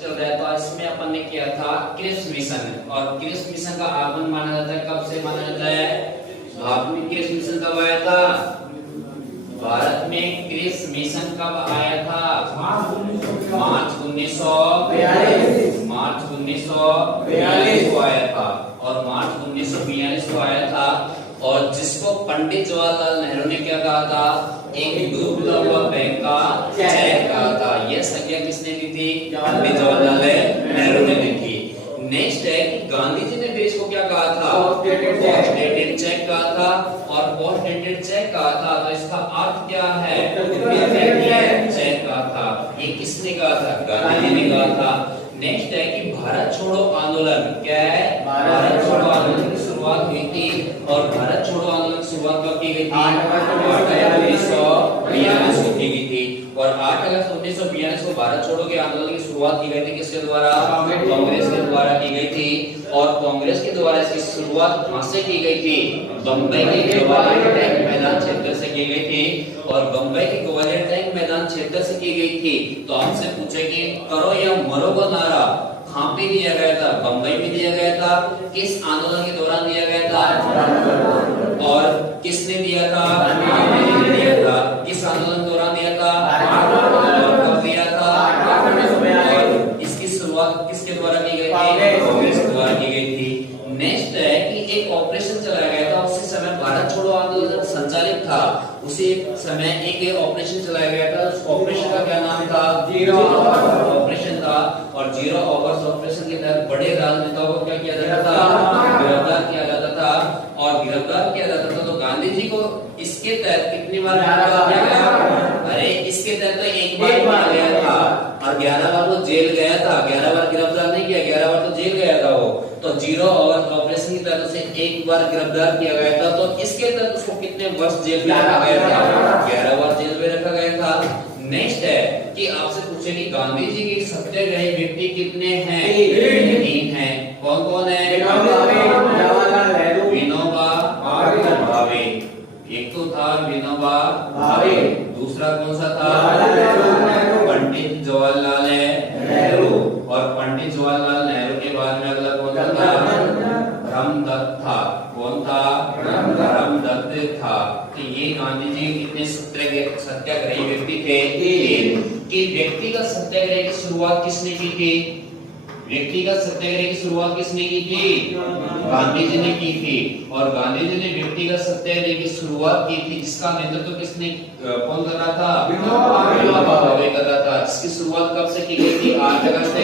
चल रहा है। तो इसमें अपन ने किया था क्रिप्स मिशन, और क्रिप्स मिशन का आगमन माना जाता है, कब से माना जाता है? भारत में क्रिप्स मिशन कब आया था? भारत में क्रिप्स मिशन कब आया था? मार्च 1942 को आया था, और मार्च 1942 को आया था। और जिसको पंडित जवाहरलाल नेहरू ने क्या कहा था? एक डूबता हुआ बैंक का चेक कहा था। यह संज्ञा किसने दी थी? पंडित जवाहरलाल नेहरू ने दी थी। नेक्स्ट है कि गांधी जी ने देश को क्या कहा था? पोस्ट डेटेड चेक कहा था, और पोस्ट डेटेड चेक कहा था तो इसका अर्थ क्या है? चेक कहा था। ये किसने कहा था? गांधी जी ने कहा था। नेक्स्ट है कि भारत छोड़ो आंदोलन क्या है? भारत छोड़ो आंदोलन की शुरुआत हुई थी, और भारत छोड़ो आंदोलन की शुरुआत कब की गई थी? 8 अगस्त 1942 को की गई थी। और 8 अगस्त 1942 को भारत छोड़ो के आंदोलन की शुरुआत की गई थी किसके द्वारा? कांग्रेस के द्वारा की गई थी। और कांग्रेस के द्वारा इसकी शुरुआत कहां से की गई थी? बंबई के ग्वालियर टैंक मैदान क्षेत्र से की गई थी, और बंबई के ग्वालियर टैंक मैदान क्षेत्र से की गई थी। तो हमसे पूछे कि करो या मरो का नारा कहां पे दिया गया था? बंबई में दिया गया था। किस आंदोलन के दौरान दिया गया था? और किसने दिया था? गांधी जी ने दिया था। किस आंदोलन के दौरान दिया था? और कब दिया था? और इसकी शुरुआत किसके द्वारा की गई थी? कांग्रेस के द्वारा की गई थी। नेक्स्ट है कि एक ऑपरेशन चलाया गया था, उसी समय भारत छोड़ो आंदोलन संचालित था, उसी समय एक ऑपरेशन चलाया गया था। उस ऑपरेशन का क्या नाम था? जीरो ऑपरेशन था। और जीरो आवर्स ऑपरेशन के तहत बड़े राजनेताओं को क्या किया जाता था? गिरफ्तार किया जाता था। और गिरफ्तार किया जाता था तो गांधी जी को इसके तहत कितनी बार गिरफ्तार किया गया? अरे इसके तहत तो एक बार किया गया था, और 11 बार वो जेल गया था। 11 बार गिरफ्तार नहीं किया, 11 बार तो जेल गया था वो। तो जीरो आवर्स ऑपरेशन के तहत उसे एक बार गिरफ्तार किया गया था। तो इसके तहत उसको कितने वर्ष जेल में रखा गया था? 11 बार जेल में रखा गया था। नेक्स्ट है कि आपसे पूछे कि गांधी जी के सत्याग्रही व्यक्ति कितने हैं? 3 हैं। कौन कौन है? विनोबा भावे। एक तो था विनोबा भावे, दूसरा कौन सा था? पंडित जवाहरलाल नेहरू। और पंडित जवाहरलाल नेहरू के बाद में अगला कौन सा था? रामदत्त था। कौन था? रामदत्त था। तो ये गांधी जी कितने सत्याग्रही व्यक्ति थे? कि व्यक्तिगत सत्याग्रह की शुरुआत किसने की थी? व्यक्तिगत सत्याग्रह की शुरुआत किसने की थी? गांधी जी ने की थी। और गांधी जी ने व्यक्तिगत सत्याग्रह की शुरुआत की थी, जिसका नेतृत्व किसने कौन कर रहा था? विनोबा भावे कर रहा था। इसकी शुरुआत कब से की गई थी? 8 अगस्त